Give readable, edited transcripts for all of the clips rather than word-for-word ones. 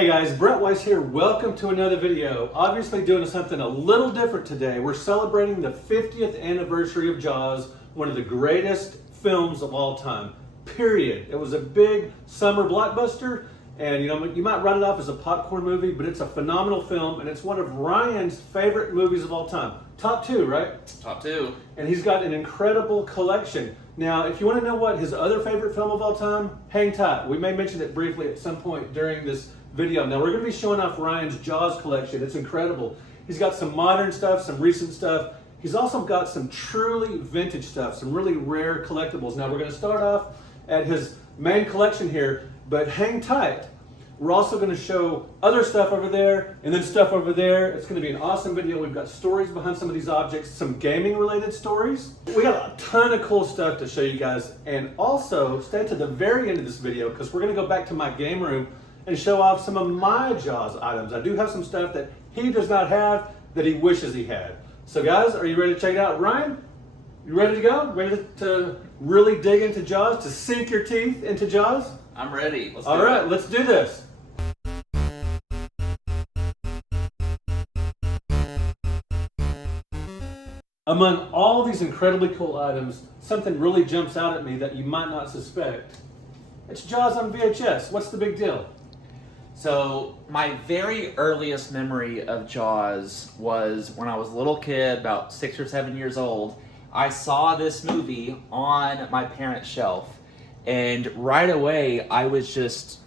Hey guys, Brett Weiss here. Welcome to another video. Obviously doing something a little different today. We're celebrating the 50th anniversary of Jaws, one of the greatest films of all time, period. It was a big summer blockbuster, and you might write it off as a popcorn movie, but it's a phenomenal film, and it's one of Ryan's favorite movies of all time. Top two, right? Top two. And he's got an incredible collection. Now, if you want to know what his other favorite film of all time, hang tight. We may mention it briefly at some point during this video. Now, we're going to be showing off Ryan's Jaws collection. It's incredible. He's got some modern stuff, some recent stuff. He's also got some truly vintage stuff, some really rare collectibles. Now, we're going to start off at his main collection here, but hang tight. We're also going to show other stuff over there and then stuff over there. It's going to be an awesome video. We've got stories behind some of these objects, some gaming related stories. We got a ton of cool stuff to show you guys. And also stay to the very end of this video because we're going to go back to my game room and show off some of my Jaws items. I do have some stuff that he does not have that he wishes he had. So guys, are you ready to check it out? Ryan, you ready to go? Ready to really dig into Jaws, to sink your teeth into Jaws? I'm ready. All right, let's do this. Among all these incredibly cool items, something really jumps out at me that you might not suspect. It's Jaws on VHS. What's the big deal? So, my very earliest memory of Jaws was when I was a little kid, about 6 or 7 years old. I saw this movie on my parents' shelf, and right away I was just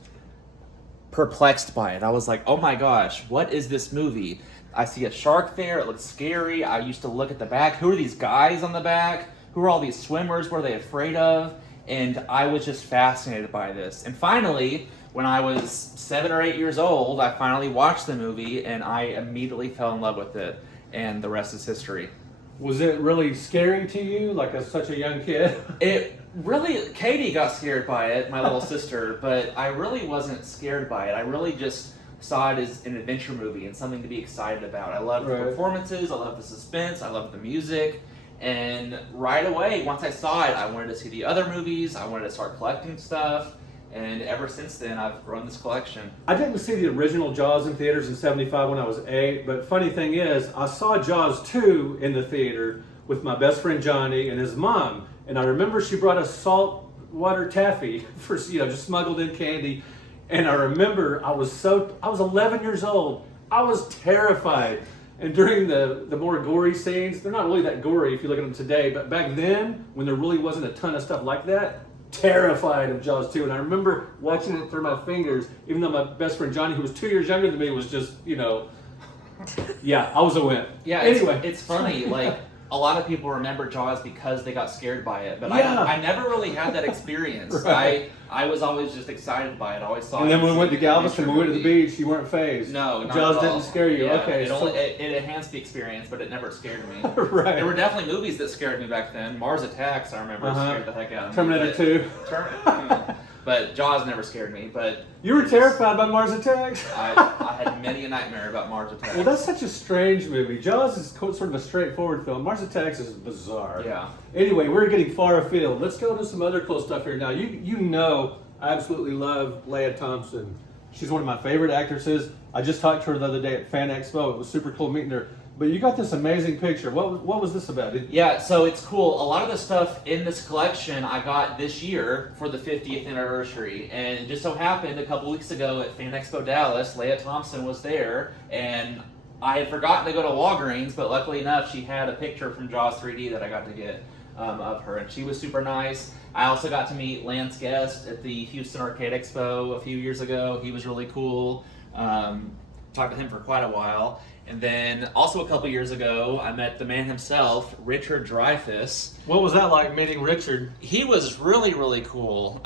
perplexed by it. I was like, oh my gosh, what is this movie? I see a shark there, it looks scary. I used to look at the back. Who are these guys on the back? Who are all these swimmers? What are they afraid of? And I was just fascinated by this. And finally, when I was 7 or 8 years old, I finally watched the movie and I immediately fell in love with it. And the rest is history. Was it really scary to you, like as such a young kid? It really, Katie got scared by it, my little sister, but I really wasn't scared by it. I really just saw it as an adventure movie and something to be excited about. I loved the performances, I loved the suspense, I loved the music. And right away, once I saw it, I wanted to see the other movies, I wanted to start collecting stuff. And ever since then, I've grown this collection. I didn't see the original Jaws in theaters in '75 when I was 8, but funny thing is, I saw Jaws 2 in the theater with my best friend Johnny and his mom. And I remember she brought us saltwater taffy for, just smuggled in candy. And I remember I was 11 years old. I was terrified. And during the more gory scenes, they're not really that gory if you look at them today, but back then, when there really wasn't a ton of stuff like that, terrified of Jaws 2. And I remember watching it through my fingers, even though my best friend Johnny, who was 2 years younger than me, was just, yeah, I was a wimp. Yeah, anyway. It's funny, like, a lot of people remember Jaws because they got scared by it, but yeah. I never really had that experience. Right. I was always just excited by it. I always saw and it. then when we went to Galveston, we went to the beach, you weren't phased. No, not Jaws at all. didn't scare you. Yeah, okay. It enhanced the experience, but it never scared me. Right. There were definitely movies that scared me back then. Mars Attacks, I remember, scared the heck out of me. Terminator 2. But Jaws never scared me. But you were terrified by Mars Attacks? I had many a nightmare about Mars Attacks. Well, that's such a strange movie. Jaws is sort of a straightforward film. Mars Attacks is bizarre. Yeah. Anyway, we're getting far afield. Let's go to some other cool stuff here. Now, you know I absolutely love Leia Thompson. She's one of my favorite actresses. I just talked to her the other day at Fan Expo. It was super cool meeting her. But you got this amazing picture. What was this about? Yeah, so it's cool. A lot of the stuff in this collection I got this year for the 50th anniversary. And it just so happened a couple weeks ago at Fan Expo Dallas, Leia Thompson was there. And I had forgotten to go to Walgreens, but luckily enough, she had a picture from Jaws 3D that I got to get of her. And she was super nice. I also got to meet Lance Guest at the Houston Arcade Expo a few years ago. He was really cool. Talked to him for quite a while. And then also a couple years ago, I met the man himself, Richard Dreyfuss. What was that like, meeting Richard? He was really, really cool.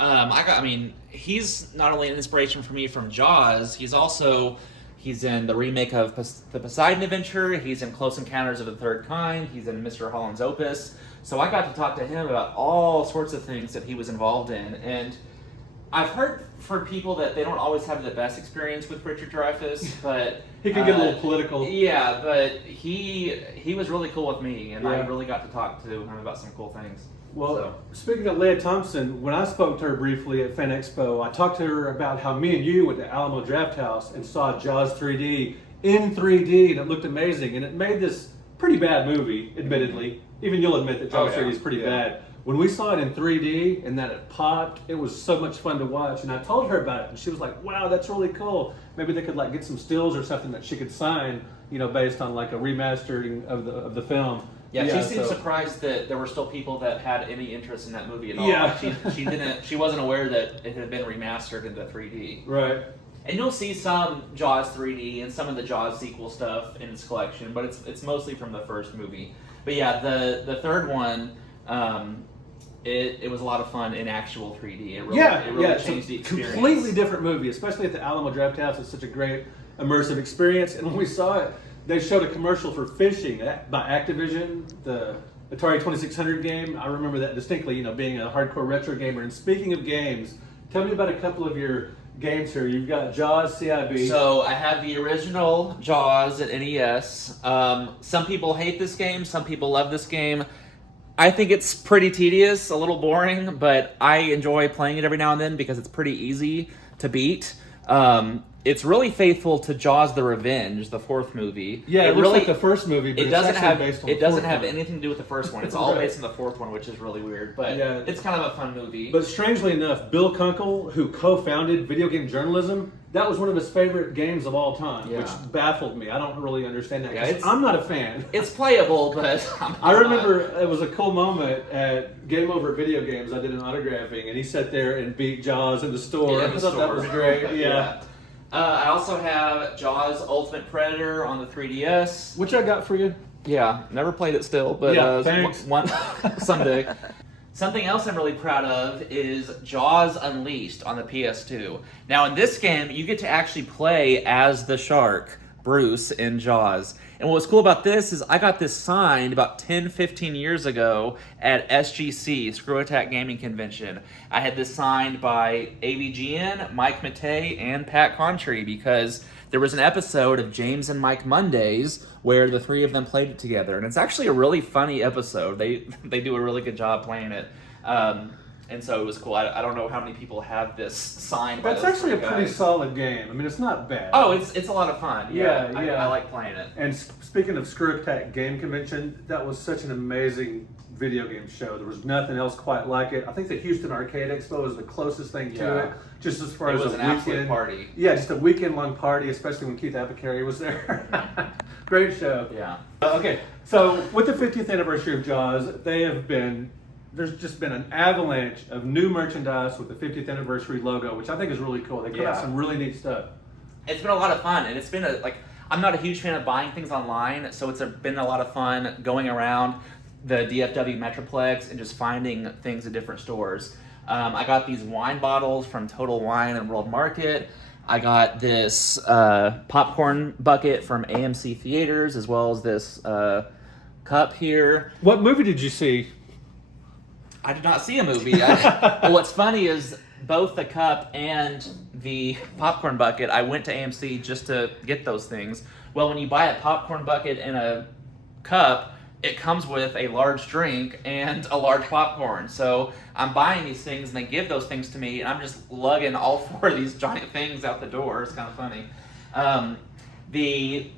He's not only an inspiration for me from Jaws, he's in the remake of the Poseidon Adventure, he's in Close Encounters of the Third Kind, he's in Mr. Holland's Opus. So I got to talk to him about all sorts of things that he was involved in. And I've heard from people that they don't always have the best experience with Richard Dreyfuss, but he can get a little political. Yeah, but he was really cool with me, and I really got to talk to him about some cool things. Well, So. speaking of Leia Thompson, when I spoke to her briefly at Fan Expo, I talked to her about how me and you went to Alamo Draft House and saw Jaws 3D in 3D, and it looked amazing. And it made this pretty bad movie, admittedly. Even you'll admit that Jaws 3D is pretty bad. When we saw it in 3D and that it popped, it was so much fun to watch. And I told her about it, and she was like, "Wow, that's really cool. Maybe they could like get some stills or something that she could sign, you know, based on like a remastering of the film." Yeah, she seemed surprised that there were still people that had any interest in that movie at all. Yeah. She wasn't aware that it had been remastered into 3D. Right. And you'll see some Jaws 3D and some of the Jaws sequel stuff in its collection, but it's mostly from the first movie. But yeah, the third one, it was a lot of fun in actual 3D. It really changed the experience. Completely different movie, especially at the Alamo Draft House. It's such a great immersive experience. And when we saw it, they showed a commercial for Fishing by Activision, the Atari 2600 game. I remember that distinctly, you know, being a hardcore retro gamer. And speaking of games, tell me about a couple of your games here. You've got Jaws CIB. So I have the original Jaws at NES. Some people hate this game, some people love this game. I think it's pretty tedious, a little boring, but I enjoy playing it every now and then because it's pretty easy to beat. It's really faithful to Jaws: The Revenge, the fourth movie. Yeah, it looks like the first movie, but it doesn't have based on it doesn't have one. anything to do with the first one. It's all Right. based on the fourth one, which is really weird. But Yeah. it's kind of a fun movie. But strangely enough, Bill Kunkel, who co-founded video game journalism, that was one of his favorite games of all time, Yeah. which baffled me. I don't really understand that. Yeah, 'Cause I'm not a fan. It's playable, but I remember it was a cool moment at Game Over Video Games. I did an autographing, and he sat there and beat Jaws in the store. Yeah, I thought that was great. Yeah. I also have Jaws Ultimate Predator on the 3DS. Which I got for you. Yeah, never played it still, but Yeah, thanks. one someday. Something else I'm really proud of is Jaws Unleashed on the PS2. Now in this game, you get to actually play as the shark, Bruce, in Jaws. And what's cool about this is I got this signed about 10, 15 years ago at SGC, Screw Attack Gaming Convention. I had this signed by AVGN, Mike Matei, and Pat Contry because there was an episode of James and Mike Mondays where the three of them played it together. And it's actually a really funny episode. They do a really good job playing it. And so it was cool. I don't know how many people have this signed by That's those actually a three pretty guys. solid game. I mean, it's not bad. Oh, it's a lot of fun. Yeah, I yeah. like playing it. And speaking of Screw Attack Game Convention, that was such an amazing video game show. There was nothing else quite like it. I think the Houston Arcade Expo is the closest thing to Yeah. it, just as far It as was a an absolute weekend party. Yeah, just a weekend-long party, especially when Keith Apicary was there. Great show. Yeah. Okay, so with the 50th anniversary of Jaws, there's just been an avalanche of new merchandise with the 50th anniversary logo, which I think is really cool. They put out Yeah. some really neat stuff. It's been a lot of fun, and it's been I'm not a huge fan of buying things online, so it's been a lot of fun going around the DFW Metroplex and just finding things at different stores. I got these wine bottles from Total Wine and World Market. I got this popcorn bucket from AMC Theaters, as well as this cup here. What movie did you see? I did not see a movie. Well, what's funny is both the cup and the popcorn bucket, I went to AMC just to get those things. Well, when you buy a popcorn bucket and a cup, it comes with a large drink and a large popcorn. So I'm buying these things and they give those things to me and I'm just lugging all four of these giant things out the door. It's kind of funny. The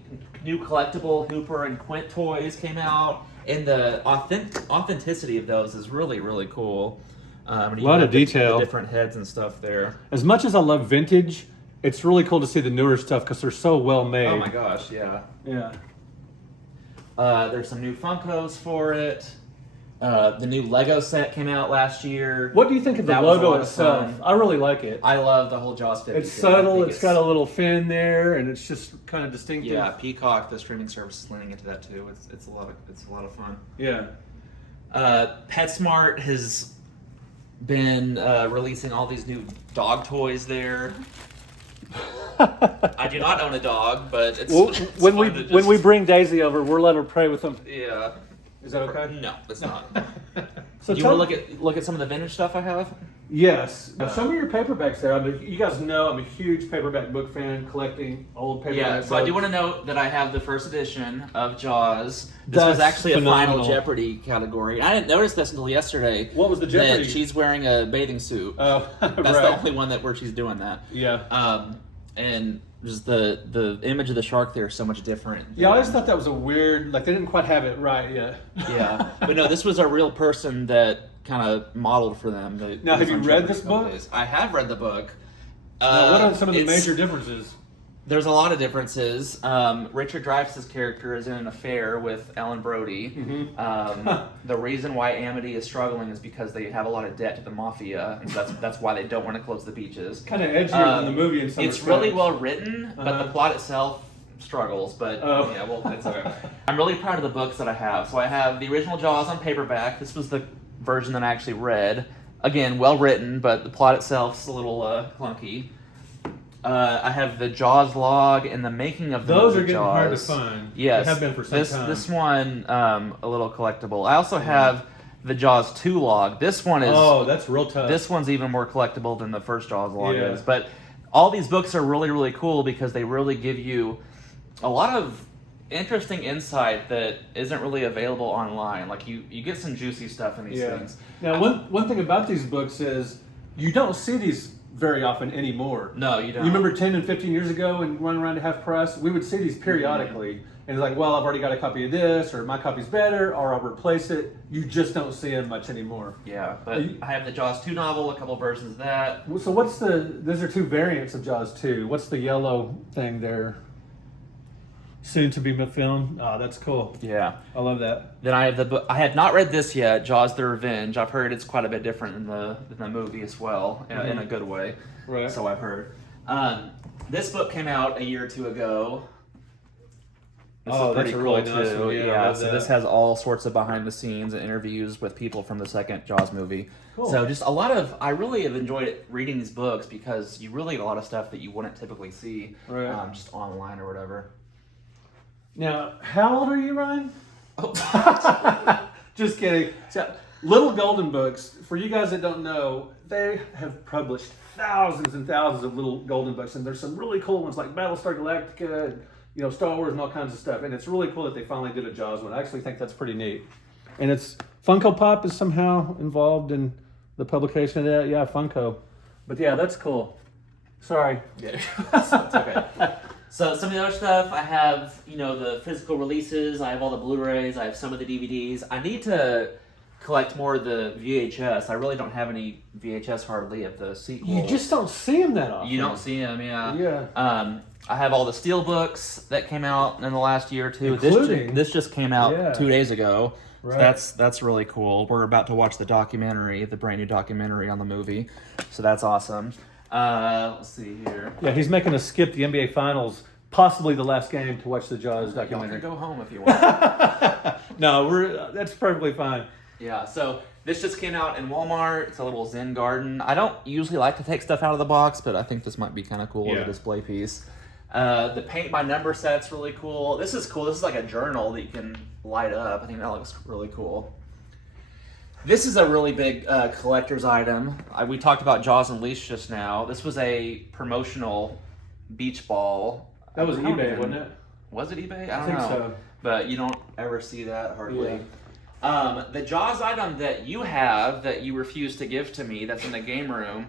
new collectible Hooper and Quint toys came out. And the authenticity of those is really, really cool. A lot of detail. The different heads and stuff there. As much as I love vintage, it's really cool to see the newer stuff because they're so well made. Oh my gosh, yeah. Yeah. There's some new Funkos for it. The new Lego set came out last year. What do you think of the That was a logo lot of itself? fun. I really like it. I love the whole Jaws 50. It's thing. subtle, I think it's got a little fin there, and it's just kind of distinctive. Yeah, Peacock, the streaming service, is leaning into that too. It's a lot of fun. Yeah. PetSmart has been releasing all these new dog toys there. I do not own a dog, but it's, Well, it's when fun to just, when we bring Daisy over, we'll let her play with them. yeah. Is that okay? No, it's not. So Do you want to look at some of the vintage stuff I have? Yes. Now, show me your paperbacks there. You guys know I'm a huge paperback book fan, collecting old paperback Yeah, books. so I do want to note that I have the first edition of Jaws. This That's was actually phenomenal. a Final Jeopardy category. I didn't notice this until yesterday. What was the Jeopardy? That she's wearing a bathing suit. Oh, That's right. the only one where she's doing that. Yeah. And just the image of the shark there is so much different. Yeah, I always thought that was a weird, like they didn't quite have it right yet. Yeah, but no, this was a real person that kind of modeled for them. Now, have you read this book? I have read the book. Now, what are some of the major differences? There's a lot of differences. Richard Dreyfuss's character is in an affair with Ellen Brody. Mm-hmm. The reason why Amity is struggling is because they have a lot of debt to the mafia, and so that's why they don't want to close the beaches. Kind of edgier than the movie in some It's respects. really well written, but the plot itself struggles. But yeah, well, it's okay. I'm really proud of the books that I have. So I have the original Jaws on paperback. This was the version that I actually read. Again, well written, but the plot itself is a little clunky. I have the Jaws log and the making of the Those movie are getting Jaws. hard to find. Yes, They have been for some time. This one a little collectible. I also have the Jaws 2 log. This one is that's real tough. This one's even more collectible than the first Jaws log Yeah. is. But all these books are really, really cool because they really give you a lot of interesting insight that isn't really available online. Like you get some juicy stuff in these things. Now, one thing about these books is you don't see these very often anymore. No, you don't. You remember 10 and 15 years ago and running around to Half Price, we would see these periodically. And it's like, well, I've already got a copy of this, or my copy's better, or I'll replace it. You just don't see them much anymore. Yeah, but I have the Jaws 2 novel, a couple versions of that. So those are two variants of Jaws 2. What's the yellow thing there? Soon to be filmed. Oh, that's cool. Yeah. I love that. Then I have the book. I have not read this yet, Jaws: The Revenge. I've heard it's quite a bit different than the movie as well, in a good way. Right. So I've heard. This book came out a year or two ago. This is that's a really nice one. Yeah, so this has all sorts of behind the scenes and interviews with people from the second Jaws movie. Cool. So just I really have enjoyed reading these books because you really get a lot of stuff that you wouldn't typically see just online or whatever. Now, how old are you, Ryan? Just kidding. So, Little Golden Books, for you guys that don't know, they have published thousands and thousands of Little Golden Books, and there's some really cool ones like Battlestar Galactica, and, Star Wars and all kinds of stuff. And it's really cool that they finally did a Jaws one. I actually think that's pretty neat. And it's Funko Pop is somehow involved in the publication of that. Yeah, Funko. But yeah, that's cool. Sorry. Yeah, it's okay. So some of the other stuff, I have, the physical releases, I have all the Blu-rays, I have some of the DVDs. I need to collect more of the VHS. I really don't have any VHS hardly of the sequel. You just don't see them that often. You don't see them, yeah. Yeah. I have all the steel books that came out in the last year or two. Including, this just came out 2 days ago. Right. So that's really cool. We're about to watch the documentary, the brand new documentary on the movie. So that's awesome. Let's see here. Yeah, he's making us skip the NBA Finals, possibly the last game, to watch the Jaws documentary. You can go home if you want. No, that's perfectly fine. Yeah, so this just came out in Walmart. It's a little Zen garden. I don't usually like to take stuff out of the box, but I think this might be kind of cool as a display piece. The paint by number set's really cool. This is cool. This is like a journal that you can light up. I think that looks really cool. This is a really big collector's item. We talked about Jaws Unleashed just now. This was a promotional beach ball. That was eBay, wasn't it? Was it eBay? I think so. But you don't ever see that hardly. Yeah. The Jaws item that you have that you refuse to give to me that's in the game room,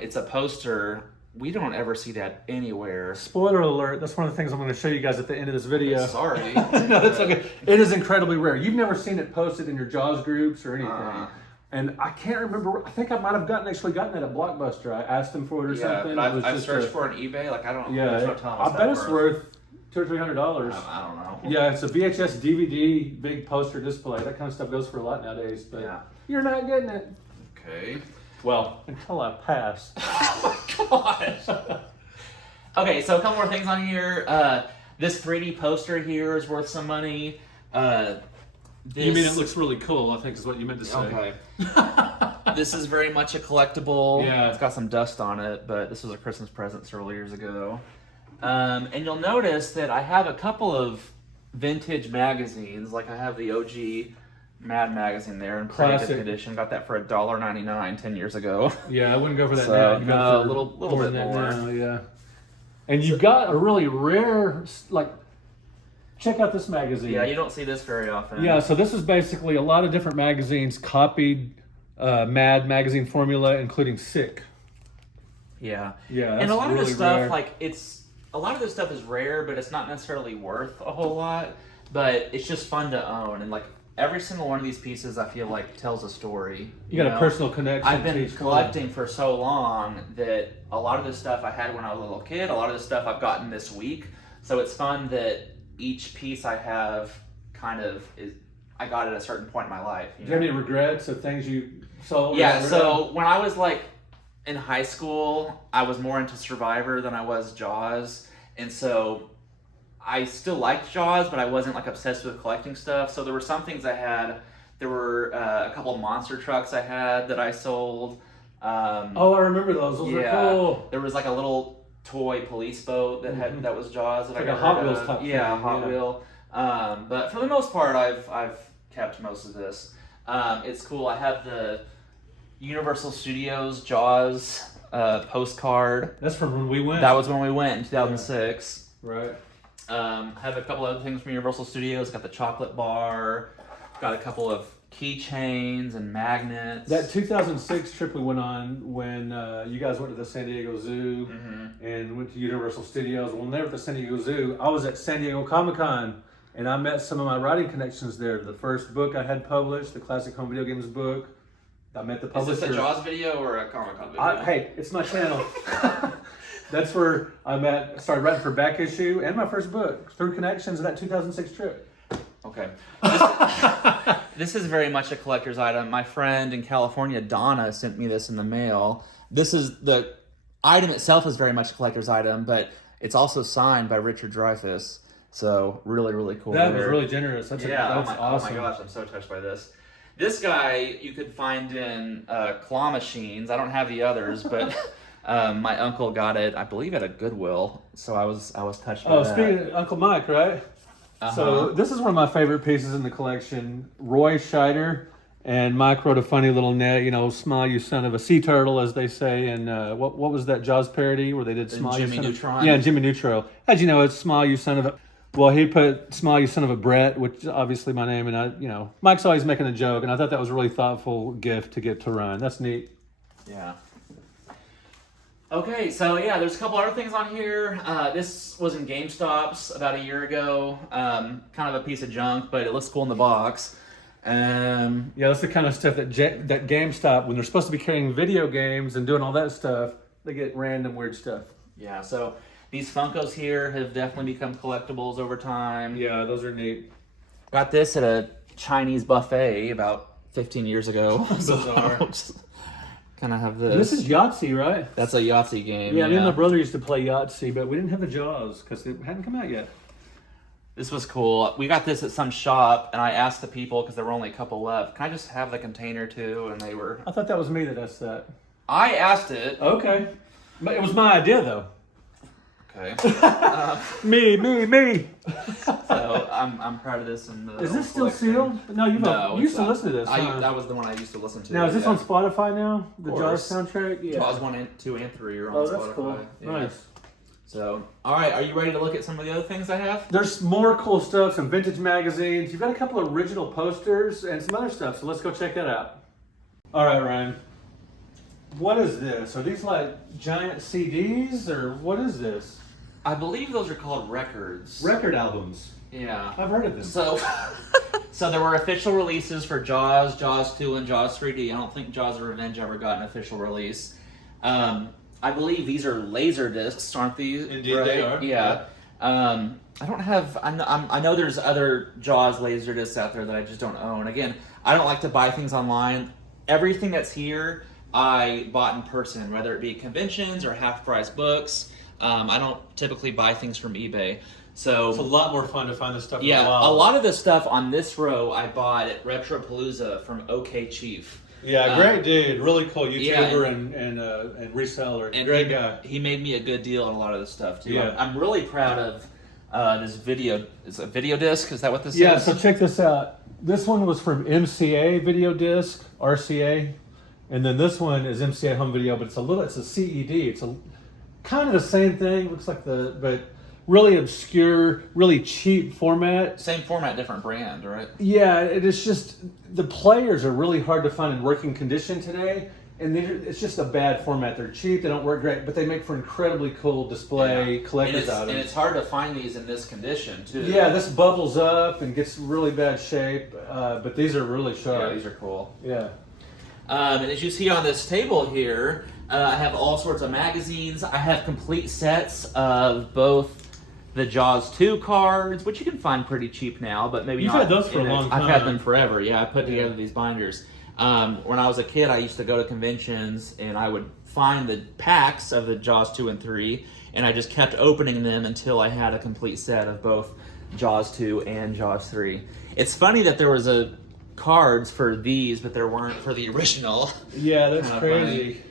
it's a poster. We don't ever see that anywhere. Spoiler alert, that's one of the things I'm going to show you guys at the end of this video. Sorry. No, that's okay. It is incredibly rare. You've never seen it posted in your Jaws groups or anything. And I can't remember. I think I might have actually gotten it at Blockbuster. I asked them for it or something. But I've searched for it on eBay. Like, I don't know. Yeah, There's no telling us I bet that it's worth $200 or $300. I don't know. Yeah, it's a VHS DVD, big poster display. That kind of stuff goes for a lot nowadays. But you're not getting it. Okay. Well, until I pass. Oh my gosh. Okay, so a couple more things on here. This 3D poster here is worth some money. You mean it looks really cool, I think is what you meant to say. Okay. This is very much a collectible. Yeah. It's got some dust on it, but this was a Christmas present several years ago. And you'll notice that I have a couple of vintage magazines. Like I have the OG Mad magazine there in pretty Classic. good condition. Got that for $1.99 10 years ago. Yeah, I wouldn't go for that So, now. You no, go a for little bit than more. that now, yeah. And you've got a really rare, like, check out this magazine. Yeah, you don't see this very often. Yeah, so this is basically a lot of different magazines copied Mad magazine formula, including Sick. Yeah. Yeah, and that's a lot of really this stuff, rare. like, a lot of this stuff is rare, but it's not necessarily worth a whole lot. But it's just fun to own, and like every single one of these pieces, I feel like tells a story. You got a know? personal connection. I've to been each collecting for so long that a lot of this stuff I had when I was a little kid, a lot of this stuff I've gotten this week. So it's fun that each piece I have I got at a certain point in my life. Do you have any regrets of things you sold? Yeah, so when I was like in high school, I was more into Survivor than I was Jaws. And so I still liked Jaws, but I wasn't like obsessed with collecting stuff. So there were some things I had. There were a couple of monster trucks I had that I sold. Oh, I remember those. Those were cool. There was like a little toy police boat that had that was Jaws that Like I got a Hot rid Wheels of. type Yeah, thing, Hot yeah. Wheel. But for the most part, I've kept most of this. It's cool. I have the Universal Studios Jaws postcard. That's from when we went. That was when we went in 2006. Right. I have a couple other things from Universal Studios. Got the chocolate bar. Got a couple of keychains and magnets. That 2006 trip we went on when you guys went to the San Diego Zoo and went to Universal Studios. When they were at the San Diego Zoo, I was at San Diego Comic-Con and I met some of my writing connections there. The first book I had published, the Classic Home Video Games book, I met the publisher. Is this a Jaws video or a Comic-Con video? Hey, it's my channel. That's where I started writing for Back Issue and my first book through connections of that 2006 trip. Okay. This is very much a collector's item. My friend in California, Donna, sent me this in the mail. The item itself is very much a collector's item, but it's also signed by Richard Dreyfuss. So really, really cool. That was really generous. That's awesome. Oh my gosh, I'm so touched by this. This guy you could find in claw machines. I don't have the others, but my uncle got it, I believe, at a Goodwill. So I was touched by that. Oh, speaking of Uncle Mike, right? So this is one of my favorite pieces in the collection. Roy Scheider and Mike wrote a funny little smile you son of a sea turtle, as they say. And what was that Jaws parody where they did smile Jimmy you son Neutron. of... Yeah, Jimmy Neutron. How'd you know it's smile you son of a... Well, he put smile you son of a Brett, which is obviously my name. And Mike's always making a joke. And I thought that was a really thoughtful gift to give to Ryan. That's neat. Yeah. Okay, so yeah, there's a couple other things on here. This was in GameStop's about a year ago. Kind of a piece of junk, but it looks cool in the box. Yeah, that's the kind of stuff that GameStop, when they're supposed to be carrying video games and doing all that stuff, they get random weird stuff. Yeah, so these Funkos here have definitely become collectibles over time. Yeah, those are neat. Got this at a Chinese buffet about 15 years ago. Bizarre. Kind of have this. This is Yahtzee, right? That's a Yahtzee game. Yeah, me and my brother used to play Yahtzee, but we didn't have the Jaws because it hadn't come out yet. This was cool. We got this at some shop, and I asked the people, because there were only a couple left, can I just have the container too? And they were... I thought that was me that asked that. I asked it. Okay. But it was my idea, though. Okay. Me. So I'm proud of this. And Is this still sealed? No, you used to listen to this. That was the one I used to listen to. Now, is this on Spotify now? The Of Jaws course. soundtrack? Yeah. Jaws 1, 2, and 3 are on Oh, Spotify. that's cool. Yeah. Nice. So, all right, are you ready to look at some of the other things I have? There's more cool stuff, some vintage magazines. You've got a couple of original posters and some other stuff, so let's go check that out. All right, Ryan. What is this? Are these like giant CDs, or what is this? I believe those are called records. Record albums. Yeah. I've heard of them. So there were official releases for Jaws, Jaws 2, and Jaws 3D. I don't think Jaws: Revenge ever got an official release. I believe these are laser discs, aren't these? Indeed, they are. Yeah. I don't have. I know there's other Jaws laser discs out there that I just don't own. Again, I don't like to buy things online. Everything that's here, I bought in person, whether it be conventions or half-price books. I don't typically buy things from eBay. So It's a lot more fun to find this stuff. yeah, in the wild. a lot of the stuff on this row I bought at Retropalooza from OK Chief. Yeah, great dude, really cool YouTuber yeah, and reseller. And Great guy. He made me a good deal on a lot of this stuff too. Yeah. I'm really proud of this video. It's a video disc. Is that what this is? Yeah, so check this out. This one was from MCA Video Disc, RCA. And then this one is MCA Home Video, but it's a CED. It's a kind of the same thing. Looks like but really obscure, really cheap format. Same format, different brand, right? Yeah, it is just, the players are really hard to find in working condition today. And it's just a bad format. They're cheap, they don't work great, but they make for incredibly cool display collector's items. And it's hard to find these in this condition, too. Yeah, this bubbles up and gets really bad shape, but these are really sharp. Yeah, these are cool. Yeah. And as you see on this table here, I have all sorts of magazines. I have complete sets of both the Jaws 2 cards, which you can find pretty cheap now, but maybe You've not. had those for a long time. I've had them forever. Yeah, I put together these binders. When I was a kid, I used to go to conventions and I would find the packs of the Jaws 2 and 3, and I just kept opening them until I had a complete set of both Jaws 2 and Jaws 3. It's funny that there was cards for these, but there weren't for the original. Yeah, that's crazy.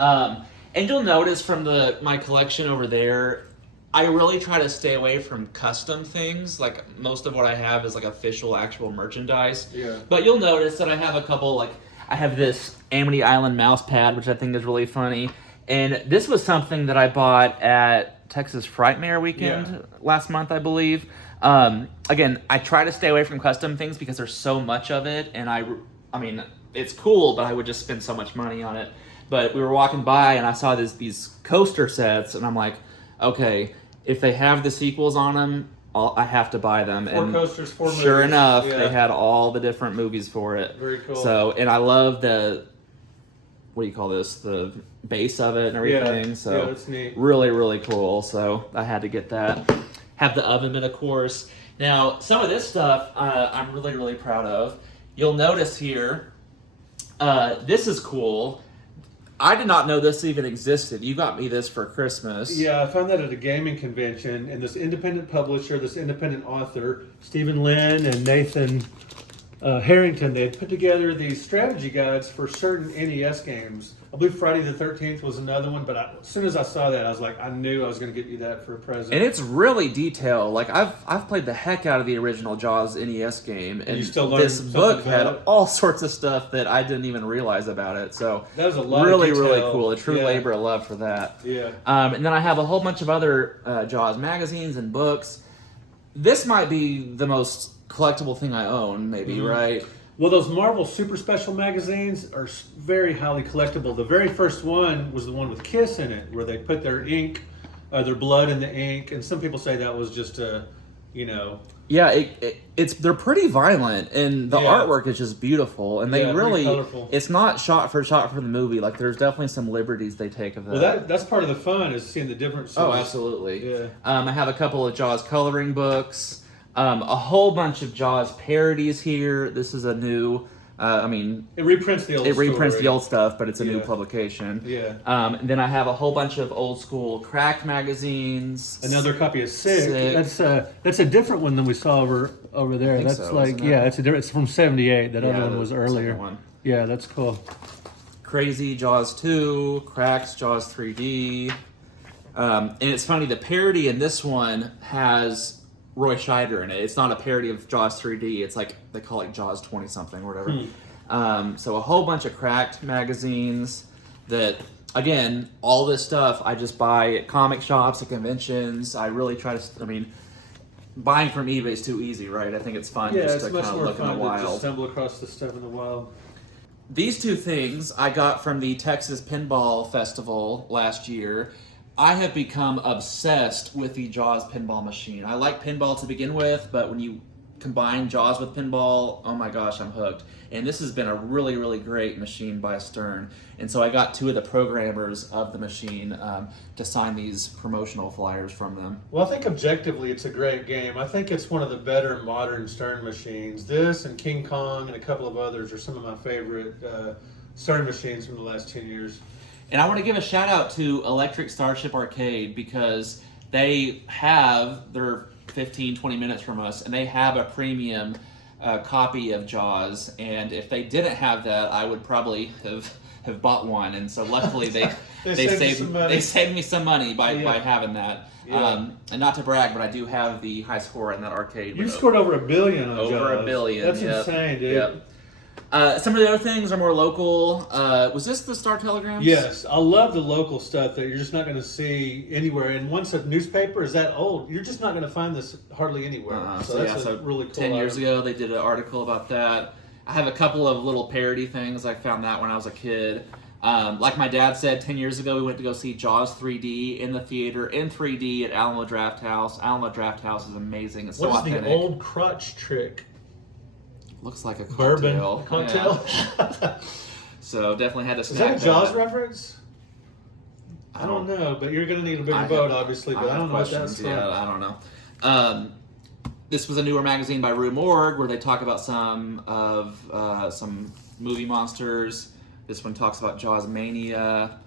And you'll notice from my collection over there, I really try to stay away from custom things. Like, most of what I have is like official, actual merchandise. Yeah. But you'll notice that I have a couple, like, I have this Amity Island mouse pad, which I think is really funny. And this was something that I bought at Texas Frightmare Weekend last month, I believe. Again, I try to stay away from custom things because there's so much of it, and I mean, it's cool, but I would just spend so much money on it. But we were walking by, and I saw these coaster sets, and I'm like, okay, if they have the sequels on them, I have to buy them. 4 coasters, 4 movies. Sure enough, they had all the different movies for it. Very cool. So, and I love what do you call this? The base of it and everything. Yeah, so that's neat. Really, really cool. So I had to get that. Have the oven mitt, of course. Now, some of this stuff I'm really, really proud of. You'll notice here, this is cool. I did not know this even existed. You got me this for Christmas. Yeah, I found that at a gaming convention, and this independent publisher, this independent author, Stephen Lynn and Nathan Harrington, they had put together these strategy guides for certain NES games. I believe Friday the 13th was another one, but as soon as I saw that, I was like, I knew I was going to get you that for a present. And it's really detailed. Like, I've played the heck out of the original Jaws NES game, and you still learned this book had it? all sorts of stuff that I didn't even realize about it. So that was a lot really, of detail. really cool. A true labor of love for that. Yeah. And then I have a whole bunch of other Jaws magazines and books. This might be the most collectible thing I own, maybe, right? Well, those Marvel Super Special magazines are very highly collectible. The very first one was the one with Kiss in it, where they put their ink, their blood in the ink, and some people say that was just a, Yeah, they're pretty violent, and the artwork is just beautiful, and they really, it's not shot for the movie. Like, there's definitely some liberties they take of that. Well, that's part of the fun, is seeing the differences. Oh, absolutely. Yeah. I have a couple of Jaws coloring books. A whole bunch of Jaws parodies here. This is a new, it reprints the old the old stuff, but it's a new publication. Yeah. And then I have a whole bunch of old school Cracked magazines. Another copy of Sick. That's a different one than we saw over there. That's so, like, it's a different. It's from '78. That other one was earlier. One. Yeah, that's cool. Crazy Jaws 2, Cracked Jaws 3D. And it's funny, the parody in this one has Roy Scheider in it. It's not a parody of Jaws 3D. It's like, they call it Jaws 20-something or whatever. So a whole bunch of Cracked magazines that, again, all this stuff I just buy at comic shops, at conventions. I really try to, buying from eBay is too easy, right? I think it's fun just to kind of look in the wild. Just stumble across the stuff in the wild. These two things I got from the Texas Pinball Festival last year. I have become obsessed with the Jaws pinball machine. I like pinball to begin with, but when you combine Jaws with pinball, oh my gosh, I'm hooked. And this has been a really, really great machine by Stern. And so I got 2 of the programmers of the machine to sign these promotional flyers from them. Well, I think objectively it's a great game. I think it's one of the better modern Stern machines. This and King Kong and a couple of others are some of my favorite Stern machines from the last 10 years. And I want to give a shout out to Electric Starship Arcade, because they have, they're 15, 20 minutes from us, and they have a premium copy of Jaws. And if they didn't have that, I would probably have have bought one, and so luckily they They saved me some money by Yeah. having that. Yeah. And not to brag, but I do have the high score in that arcade. You scored over $1 billion on over Jaws. $1 billion. That's yep. insane, dude. Yep. Some of the other things are more local. Was this the Star Telegrams? Yes, I love the local stuff that you're just not going to see anywhere. And once a newspaper is that old, you're just not going to find this hardly anywhere. So that's a really cool 10 years item. ago, they did an article about that. I have a couple of little parody things. I found that when I was a kid. Like my dad said, 10 years ago, we went to go see Jaws 3D in the theater in 3D at Alamo Draft House. Alamo Draft House is amazing. It's so What's authentic. the old crutch trick? Looks like a Bourbon cocktail. cocktail? Yeah. So definitely had to Is snack that a Jaws reference? I don't know, but you're going to need a bigger boat, obviously, but I don't know what that's from. Yeah, I don't know. This was a newer magazine by Rue Morgue where they talk about some movie monsters. This one talks about Jaws Mania.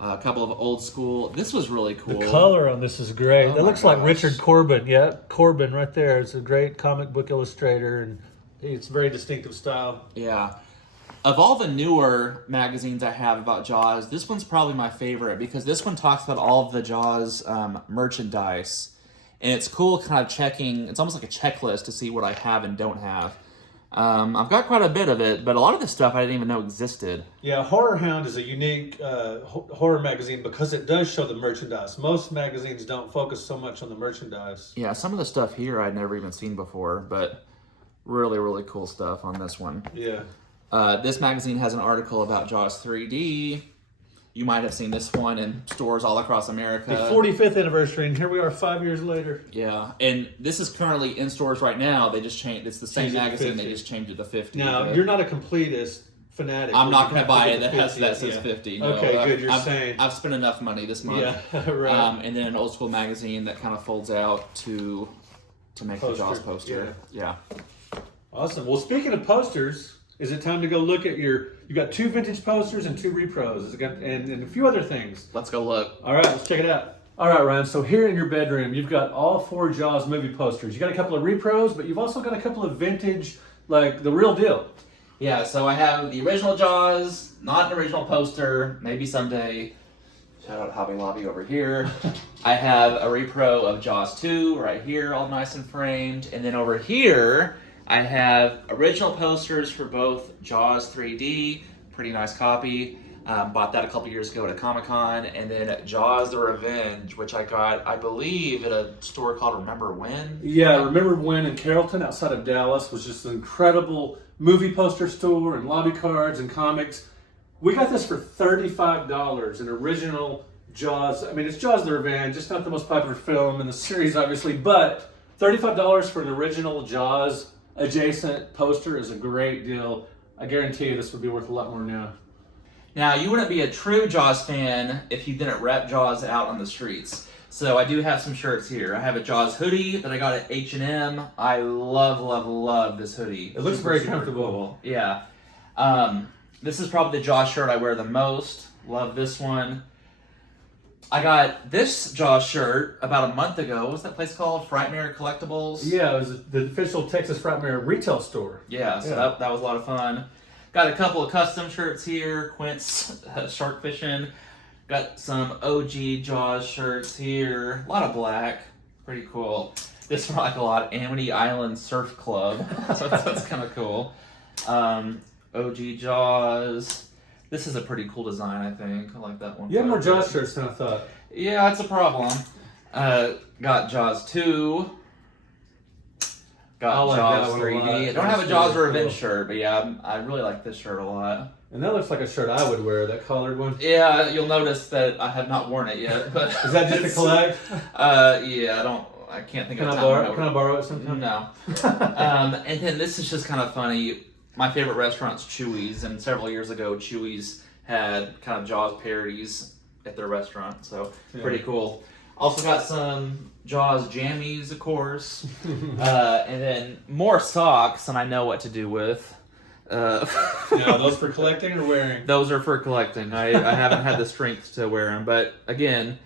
A couple of old school. This was really cool. The color on this is great. Oh That my looks like gosh. Richard Corbin. Yeah, Corbin right there. It's a great comic book illustrator, and it's very distinctive style. Yeah. Of all the newer magazines I have about Jaws, this one's probably my favorite because this one talks about all of the Jaws merchandise. And it's cool kind of checking, it's almost like a checklist to see what I have and don't have. I've got quite a bit of it, but a lot of this stuff I didn't even know existed. Yeah, Horror Hound is a unique horror magazine because it does show the merchandise. Most magazines don't focus so much on the merchandise. Yeah, some of the stuff here I'd never even seen before, but really, really cool stuff on this one. Yeah. This magazine has an article about Jaws 3D. You might have seen this one in stores all across America. The 45th anniversary, and here we are 5 years later. Yeah, and this is currently in stores right now. They just changed. It's the same Changed it to magazine. 50. They just changed it to 50. Now, but you're not a completist fanatic. I'm not going to buy it it that says 50. No. Okay, good. You're sane. I've spent enough money this month. Yeah, right. And then an old school magazine that kind of folds out to make the Jaws Poster, poster. Yeah. Awesome. Well, speaking of posters, is it time to go look at you got 2 vintage posters and 2 repros and a few other things. Let's go look. All right, let's check it out. All right, Ryan, so here in your bedroom, you've got all 4 Jaws movie posters. You got a couple of repros, but you've also got a couple of vintage, like the real deal. Yeah, so I have the original Jaws, not an original poster, maybe someday. Shout out Hobby Lobby over here. I have a repro of Jaws 2 right here, all nice and framed. And then over here, I have original posters for both Jaws 3D, pretty nice copy. Bought that a couple years ago at a Comic-Con. And then Jaws the Revenge, which I got, I believe, at a store called Remember When? Yeah, Remember When in Carrollton outside of Dallas was just an incredible movie poster store and lobby cards and comics. We got this for $35, an original Jaws. I mean, it's Jaws the Revenge. It's not the most popular film in the series, obviously, but $35 for an original Jaws adjacent poster is a great deal. I guarantee you this would be worth a lot more now. Now, you wouldn't be a true Jaws fan if you didn't rep Jaws out on the streets. So I do have some shirts here. I have a Jaws hoodie that I got at H&M. I love, love, love this hoodie. It looks Super, very super comfortable. cool. Yeah. This is probably the Jaws shirt I wear the most. Love this one. I got this Jaws shirt about a month ago. What's that place called? Frightmare Collectibles? Yeah, it was the official Texas Frightmare retail store. Yeah, so that was a lot of fun. Got a couple of custom shirts here. Quint's Shark Fishing. Got some OG Jaws shirts here. A lot of black. Pretty cool. This one I like a lot. Amity Island Surf Club. So that's kind of cool. OG Jaws. This is a pretty cool design, I think. I like that one. You have more Jaws shirts than I thought. Yeah, that's a problem. Got Jaws 2. Got like Jaws that one a 3D. lot. I don't have a That's Jaws really Revenge cool. shirt, but yeah, I really like this shirt a lot. And that looks like a shirt I would wear, that collared one. Yeah, you'll notice that I have not worn it yet. But Is that just a collect? Yeah, I can't think Can of I a borrow? time. Can I borrow it sometime? No. And then this is just kind of funny. My favorite restaurant's Chewy's, and several years ago, Chewy's had kind of Jaws parodies at their restaurant, so pretty cool. Also got some Jaws jammies, of course, and then more socks, and I know what to do with. Yeah, those for collecting or wearing? Those are for collecting. I haven't had the strength to wear them, but again,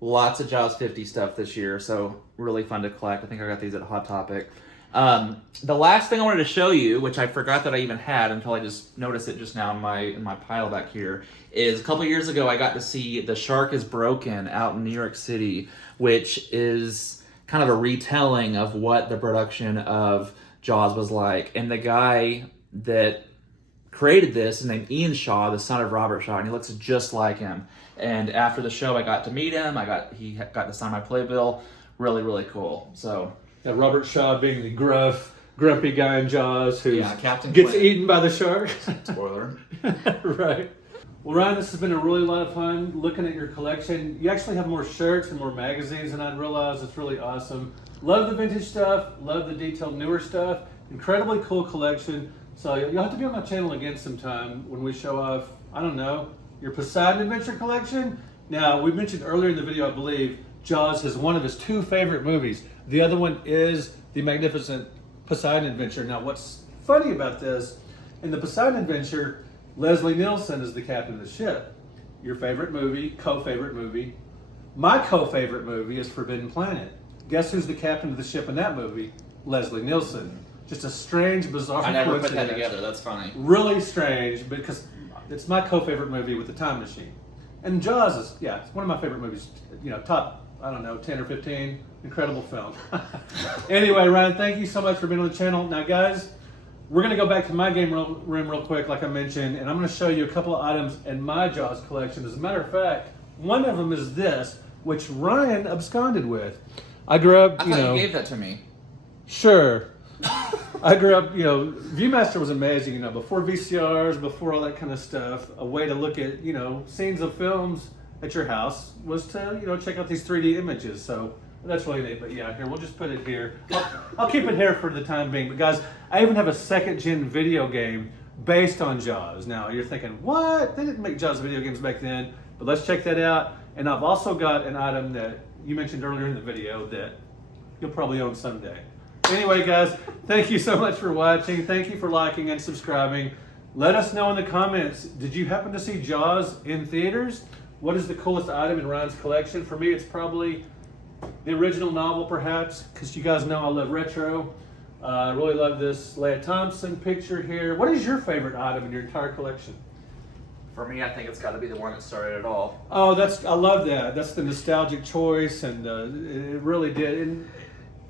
lots of Jaws 50 stuff this year, so really fun to collect. I think I got these at Hot Topic. The last thing I wanted to show you, which I forgot that I even had until I just noticed it just now in my pile back here, is a couple years ago I got to see The Shark is Broken out in New York City, which is kind of a retelling of what the production of Jaws was like. And the guy that created this is named Ian Shaw, the son of Robert Shaw, and he looks just like him. And after the show, I got to meet him. He got to sign my playbill. Really, really cool. So Robert Shaw being the grumpy guy in Jaws who Captain gets Quint. eaten by the shark. Spoiler. Right. Well, Ryan, this has been a really lot of fun looking at your collection. You actually have more shirts and more magazines than I'd realized. It's really awesome. Love the vintage stuff. Love the detailed newer stuff. Incredibly cool collection. So you'll have to be on my channel again sometime when we show off, I don't know, your Poseidon Adventure collection. Now, we mentioned earlier in the video, I believe, Jaws is one of his 2 favorite movies. The other one is the magnificent Poseidon Adventure. Now, what's funny about this, in the Poseidon Adventure, Leslie Nielsen is the captain of the ship. Your favorite movie, co-favorite movie. My co-favorite movie is Forbidden Planet. Guess who's the captain of the ship in that movie? Leslie Nielsen. Just a strange, bizarre I never put coincidence. that together. That's funny. Really strange, because it's my co-favorite movie with the time machine. And Jaws is, it's one of my favorite movies. Top, I don't know, 10 or 15. Incredible film. Anyway, Ryan, thank you so much for being on the channel. Now, guys, we're going to go back to my game room real quick, like I mentioned, and I'm going to show you a couple of items in my Jaws collection. As a matter of fact, one of them is this, which Ryan absconded with. I grew up, I thought you gave that to me. Sure. I grew up, Viewmaster was amazing, before VCRs, before all that kind of stuff. A way to look at, scenes of films at your house was to, check out these 3D images. So that's really neat. But yeah, here, we'll just put it here. I'll keep it here for the time being. But guys, I even have a 2nd-gen video game based on Jaws. Now, you're thinking, what? They didn't make Jaws video games back then. But let's check that out. And I've also got an item that you mentioned earlier in the video that you'll probably own someday. Anyway, guys, thank you so much for watching. Thank you for liking and subscribing. Let us know in the comments, did you happen to see Jaws in theaters? What is the coolest item in Ryan's collection? For me, it's probably the original novel, perhaps, because you guys know I love retro. I really love this Leia Thompson picture here. What is your favorite item in your entire collection? For me, I think it's got to be the one that started it all. Oh, I love that. That's the nostalgic choice, and it really did. And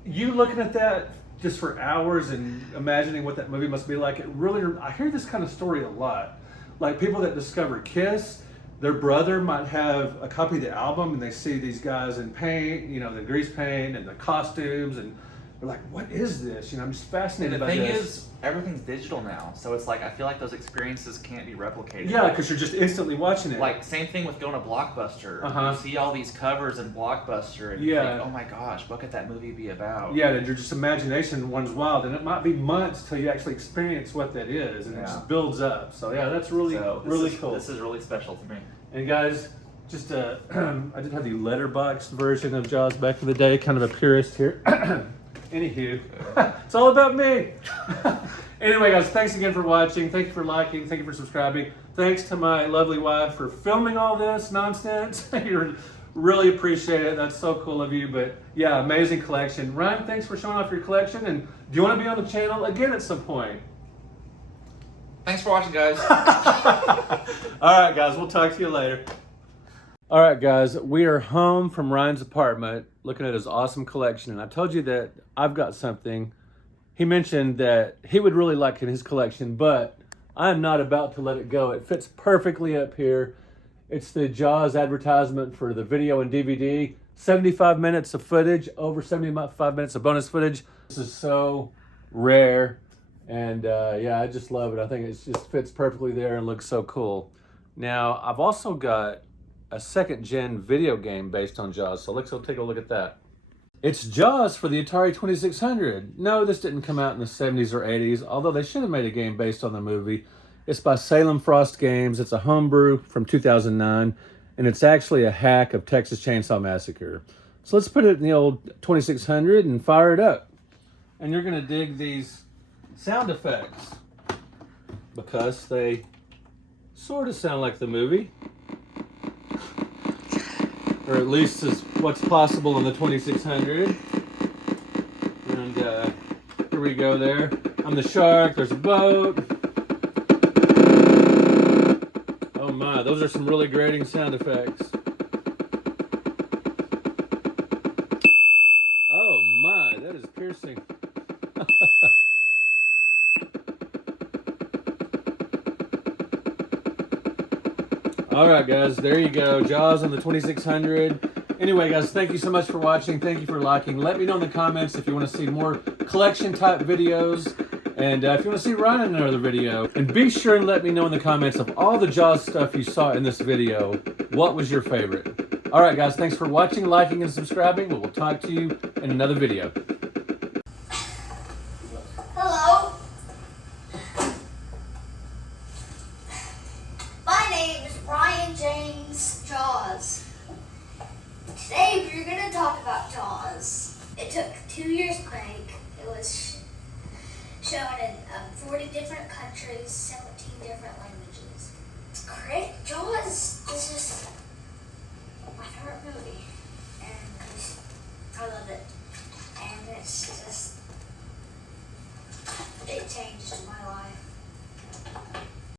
you looking at that just for hours and imagining what that movie must be like, I hear this kind of story a lot. Like people that discover Kiss, their brother might have a copy of the album and they see these guys in paint, the grease paint and the costumes, and they're like, what is this? I'm just fascinated by this. The thing is, everything's digital now, so it's like I feel like those experiences can't be replicated. Yeah, because you're just instantly watching it. Like same thing with going to Blockbuster. You see all these covers in Blockbuster, and you think, oh my gosh, what could that movie be about? Yeah, and your just imagination runs wild, and it might be months till you actually experience what that is, and it just builds up. So yeah, that's really cool. This is really special to me. And guys, just I did have the letterbox version of Jaws back in the day, kind of a purist here. Anywho, it's all about me. Anyway, guys, thanks again for watching. Thank you for liking. Thank you for subscribing. Thanks to my lovely wife for filming all this nonsense. You really appreciate it. That's so cool of you. But yeah, amazing collection. Ryan, thanks for showing off your collection. And do you want to be on the channel again at some point? Thanks for watching, guys. All right, guys, we'll talk to you later. All right, guys, we are home from Ryan's apartment looking at his awesome collection. And I told you that I've got something. He mentioned that he would really like in his collection, but I'm not about to let it go. It fits perfectly up here. It's the Jaws advertisement for the video and DVD. 75 minutes of footage, over 75 minutes of bonus footage. This is so rare. And yeah, I just love it. I think it just fits perfectly there and looks so cool. Now, I've also got a 2nd-gen video game based on Jaws, so let's go take a look at that. It's Jaws for the Atari 2600. No, this didn't come out in the 70s or 80s, although they should have made a game based on the movie. It's by Salem Frost Games. It's a homebrew from 2009, and it's actually a hack of Texas Chainsaw Massacre. So let's put it in the old 2600 and fire it up. And you're going to dig these sound effects because they sort of sound like the movie. Or at least is what's possible in the 2600. And here we we go there. I'm the shark. There's a boat. Oh my, those are some really grating sound effects. Oh my, that is piercing. All right, guys, there you go. Jaws on the 2600. Anyway, guys, thank you so much for watching. Thank you for liking. Let me know in the comments if you want to see more collection type videos. And if you want to see Ryan in another video. And be sure and let me know in the comments of all the Jaws stuff you saw in this video. What was your favorite? All right, guys, thanks for watching, liking, and subscribing. We'll talk to you in another video. Hello. My name is Ryan James Jaws. Today we're going to talk about Jaws. It took 2 years to make. It was shown in 40 different countries, 17 different languages. It's great. Jaws is just my favorite movie.